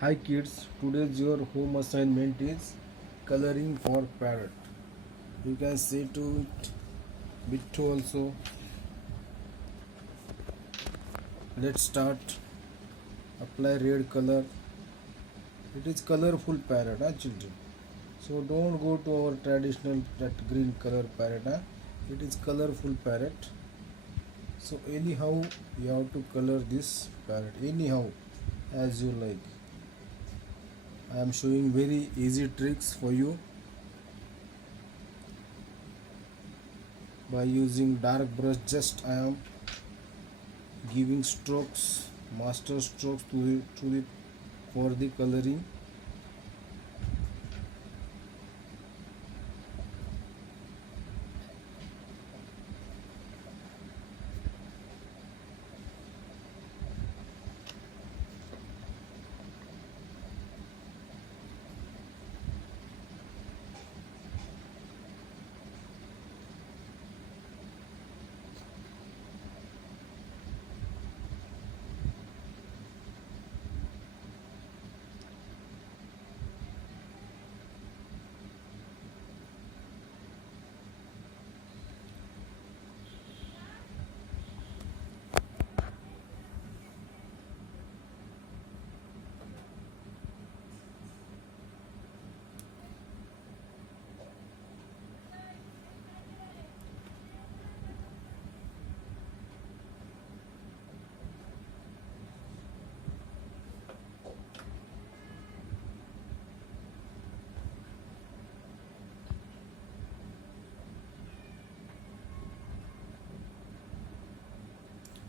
Hi kids, today's your home assignment is coloring for parrot. You can say to it bit also. Let's start. Apply red color. It is colorful parrot, children. So don't go to our traditional that green color parrot. It is colorful parrot. So anyhow you have to color this parrot. Anyhow as you like. I am showing very easy tricks for you. By using dark brush, just I am giving strokes, master strokes to the for the coloring.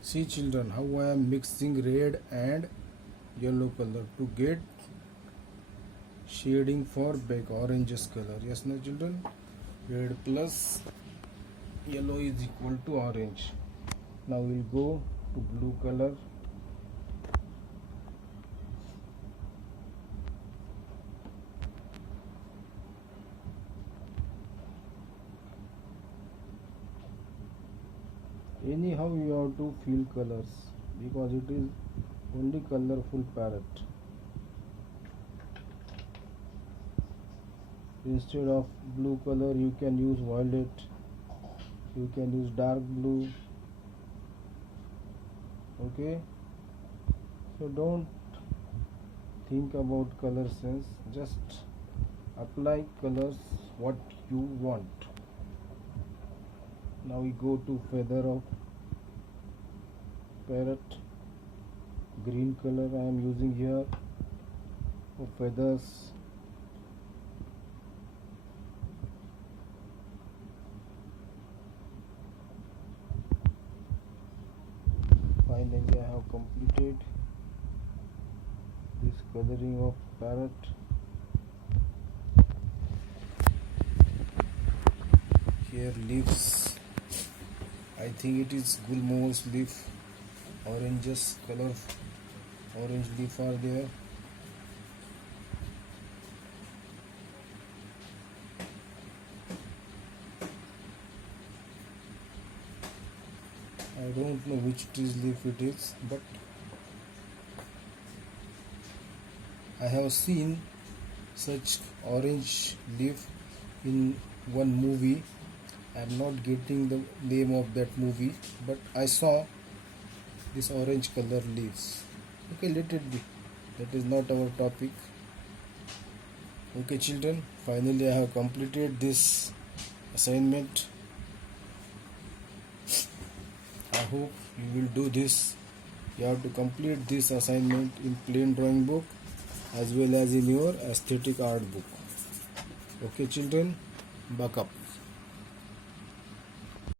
See children how I am mixing red and yellow color to get shading for back oranges color. Yes, no children? Red plus yellow is equal to orange. Now we'll go to blue color. Anyhow you have to fill colors because it is only colorful parrot. Instead of blue color you can use violet, you can use dark blue. Okay, so don't think about color sense, just apply colors what you want. Now we go to feather of parrot. Green color I am using here for feathers. Finally I have completed this coloring of parrot. Here leaves, I think it is gulmohur's leaf. Oranges color, orange leaf are there. I don't know which tree's leaf it is, but I have seen such orange leaf in one movie. I am not getting the name of that movie, but I saw this orange color leaves. Okay, let it be. That is not our topic. Okay children, finally I have completed this assignment. I hope you will do this. You have to complete this assignment in plain drawing book as well as in your aesthetic art book. Okay children, buck up.